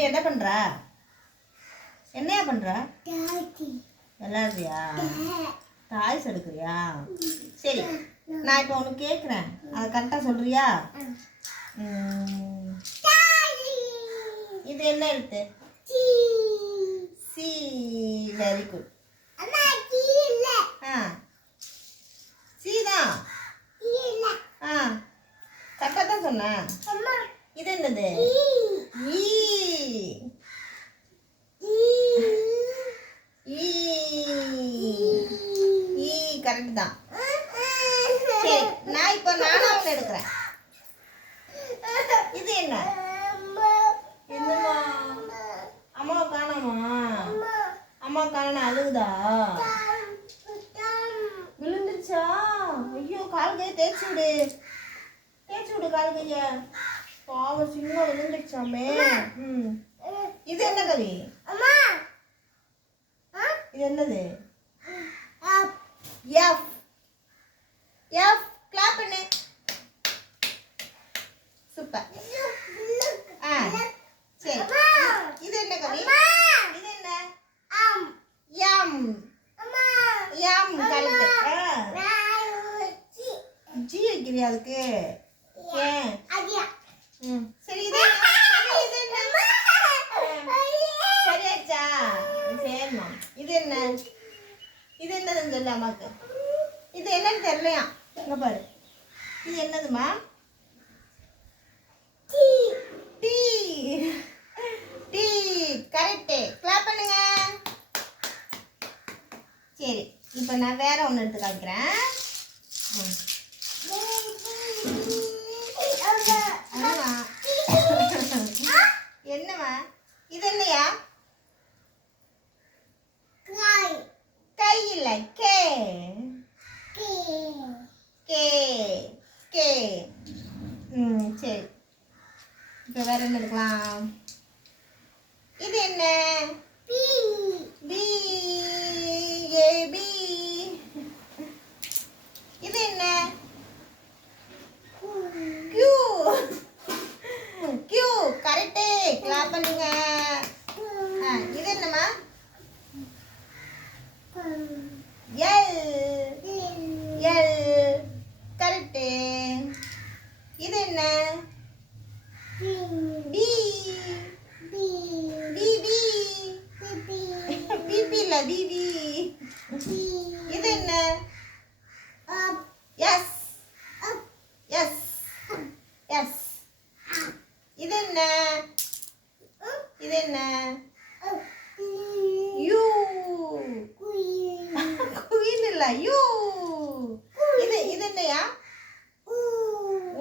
கவி என்ன பண்ற? என்னையா பண்ற? விளையாடுறியா? டாய்ஸ் எடுக்கிறியா? சரி நான் இப்போ உனக்கு கேட்குறேன் அதை கரெக்டாக சொல்றியா? ம், இது என்ன எழுத்து? சி. வெரி குட் ஆ. சி தான். ஆ. கரெக்டாக தான் சொன்னேன். இது என்னது? ஈ ஈ ஈ கரெக்ட் தான். சரி நான் இப்போ நானும் ஒன்று எடுக்கிறேன். இது என்ன? என்னம்மா? அம்மா காணாமா? அம்மா காண அழுகுதா? விழுந்துருச்சா? ஐயோ கால் கையை தேய்ச்சி விடு. தேய்ச்சி விடு கால் கையை. பாவம் சின்ன விழுந்துருச்சாமே ம். இது என்ன கவி? இது என்னது? எஃப் எஃப் கிளாப் பண்ணு. சூப்பர் ஆ சரி இது என்ன கவி இது என்ன யம் யம் கரெக்ட் ஜி வைக்கிறியா அதுக்கு ஏன் ம் சரி இது என்ன? சரி இது என்ன சரியாச்சா சரிம்மா இது என்ன? இது என்னதுன்னு சொல்லு அம்மாக்கு. இது என்னன்னு தெரியலையா? இங்க பாரு. இது என்னதுமா டீ. டீ. கரெக்டு கிளாப் பண்ணுங்க. சரி இப்போ நான் வேற ஒன்று எடுத்து காமிக்கிறேன். என்னம்மா? இது என்னையா? கை இல்லை கே கே கே ம் சரி. இப்போ வேற என்ன எடுக்கலாம்? இது என்ன? பி ஏ பி இது என்ன? கியூ கியூ கரெக்டு கிளாப் பண்ணுங்க ஆ, இது என்னம்மா எல் எல் கரெக்டு இது என்ன பி பி பி பிபி இது என்ன? எஸ் எஸ் எஸ் இது என்ன? இது என்ன? யூ குயில். இல்ல யூ இது இது என்னையா?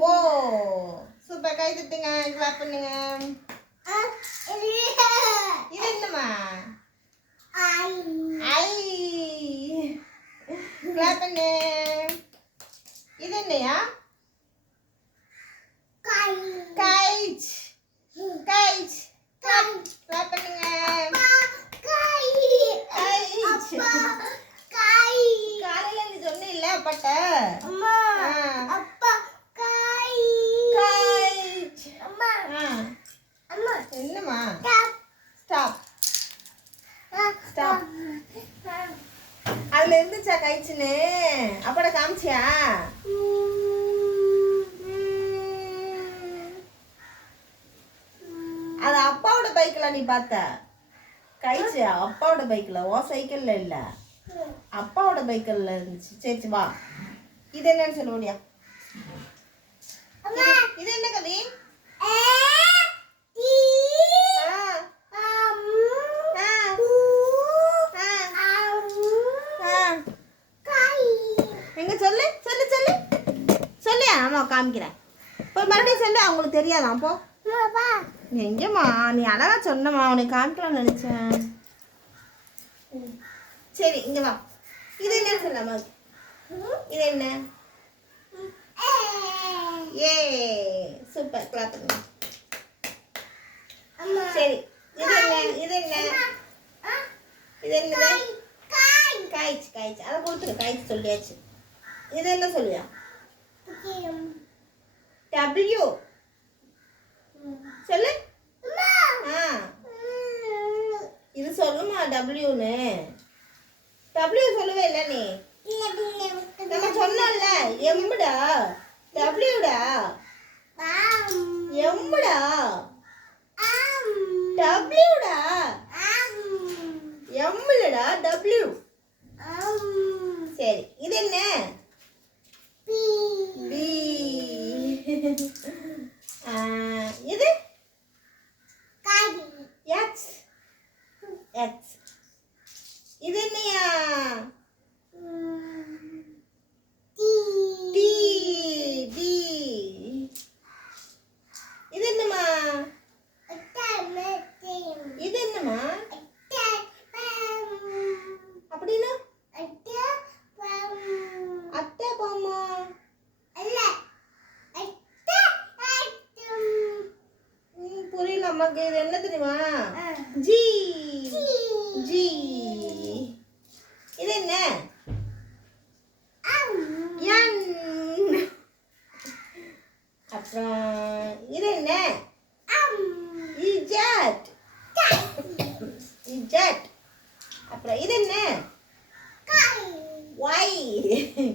ஓ. சூப்பர். கை தட்டுங்க கிளாப் பண்ணுங்க இது என்னம்மா ஐ கிளாப் பண்ணு இது என்னையா கைட் கைட் கிளாப் கிளாப் பண்ணுங்க கைட் காலையில நீ சொன்ன இல்ல அப்பாட்ட கைட் என்னம்மா ஸ்டாப் ஸ்டாப் அதுல இருந்துச்சா கைச்சுன்னு அப்பட காமிச்சியா? அது அப்பாவோட பைக்ல நீ பார்த்த? கைச்சு அப்பாவோட பைக்ல ஓ சைக்கிள்ல இல்ல. அப்பாவோட பைக்கில் இருந்துச்சு. சரி சரி வா. இது என்னன்னு சொல்ல முடியா இது என்ன கவி ஆ, ஆ, ஆ, ஆ. எங்க சொல்லு சொல்லு சொல்லு ஆமா காமிக்கிறேன். போய் மறுபடியும் சொல்லு அவங்களுக்கு தெரியாதான் போ. எங்கம்மா நீ அழகா சொன்னம்மா உனக்கு காமிக்கலாம்னு நினைச்சேன். சரி இங்க வா. இது என்னன்னு சொல்லம்மா இது என்ன? ஏ சூப்பர் கிளாப் சரி இது என்ன? இது என்ன? இது என்னது? காய்ச்சி காய்ச்சி. அதை கொடுத்துரு காய்ச்சி சொல்லியாச்சு. இது என்ன சொல்லியா டபிள்யூ சொல்லு. ஆ. சொல்லுமா டபிள்யூன்னு டபிள்யூ சொல்லவே இல்லை நீ. நம்ம சொன்னோம்ல எம்முடா டபிள்யூடா எம்முடா டபிள்யூடா எம்முலடா டபிள்யூ சரி இது என்ன? Mm-hmm.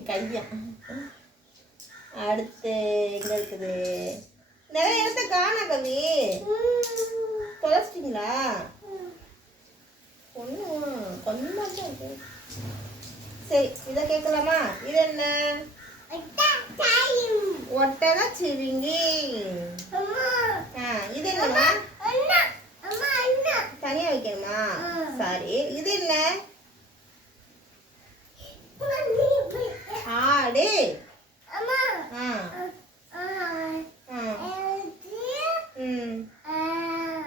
கையா அடுத்து எங்க இருக்குது? நிறைய இடத்த காணா கவி. தொலைச்சிட்டிங்களா? ஒன்று கொஞ்சம் இருக்கு. சரி இதை கேட்கலாமா? இது என்ன? ஒட்டக சிவிங்கி. ஆ இது என்னம்மா? தனியா வைக்கணுமா? சரி இது என்ன? ஆடு.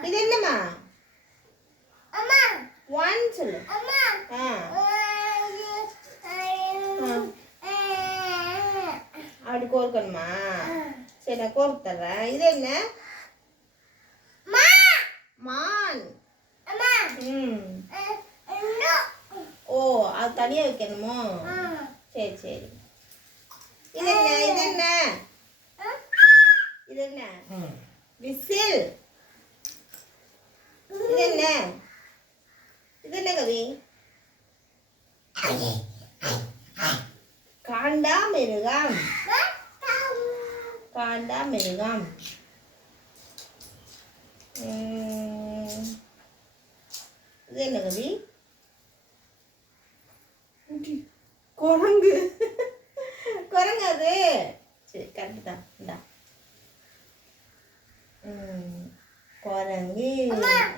இது என்னம்மா? ஒன் சொல்லு. அப்படி கோர்க்கணுமா? சரி நான் கோர்த்து தர்றேன். இது என்ன? மான். ம். ஓ அது தனியா வைக்கணுமோ? சரி சரி. இது என்ன இது என்ன இது என்ன விசில் இது என்ன இது என்ன கவி காண்டாமிருகம் காண்டாமிருகம் உம், இது என்ன கவி குரங்கு குரங்கு அது. சரி கரெக்டு தான். இந்தா. குரங்கு.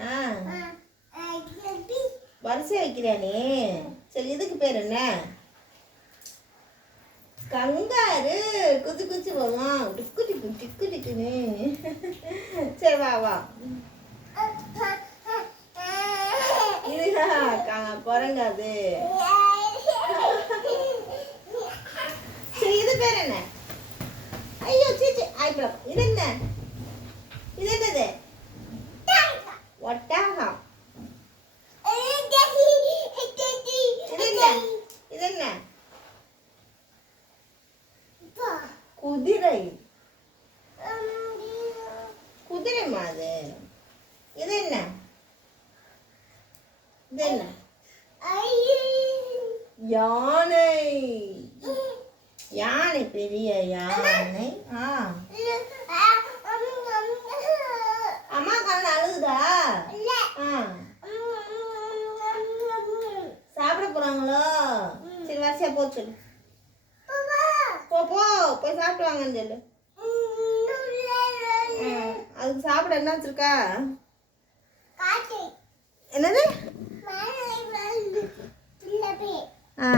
ஆ. வரிசை வைக்கிறியா நீ? சரி இதுக்கு பேர் என்ன? கங்காரு. குச்சி குச்சி போவோம். டிக்கு டிக்கு டிக்கு டிக்குன்னு. சரி வா வா. இதுடா க- குரங்கு அது சரி இது பேர் என்ன ஐயோ சீச்சி இது என்ன? இது என்னது? ஒட்டகம். இது என்ன? இது என்ன? குதிரை. குதிரைமா அது இது என்ன? இது என்ன? யானை. யானை பெரிய யானை? ஆ. அம்மா கண்ணு அழுகுதா? ஆ. சாப்பிட போறாங்களோ? சரி வரிசையா போ சொல்லு. போ போ. போய் சாப்பிட்டு வாங்கன்னு சொல்லு. அதுக்கு சாப்பிட என்ன வச்சிருக்கா? என்னது? ஆ.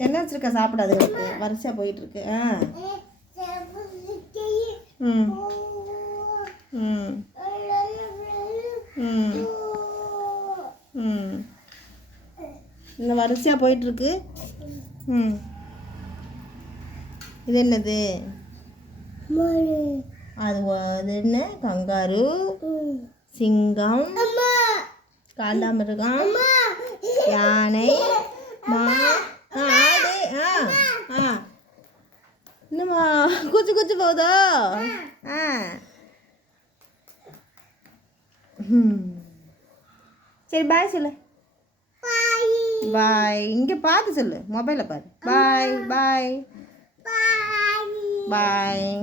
என்ன வச்சிருக்கா? சாப்பிட அதுக்கு வரிசையா போயிட்டு இருக்கு ஆ. ம். ம். ம். ம். இந்த வரிசையா போயிட்டு இருக்கு ம். இது என்னது? அது அது என்ன? கங்காரு. சிங்கம். காண்டாமிருகம். யானை. மா ஆ, ஆடு ஆ ஆ என்னம்மா? குச்சி குச்சி போகுதோ? ஆ. சரி பாய் சொல்லு. பாய் இங்கே பார்த்து சொல்லு. மொபைலில் பாரு. பாய் பாய் பாய்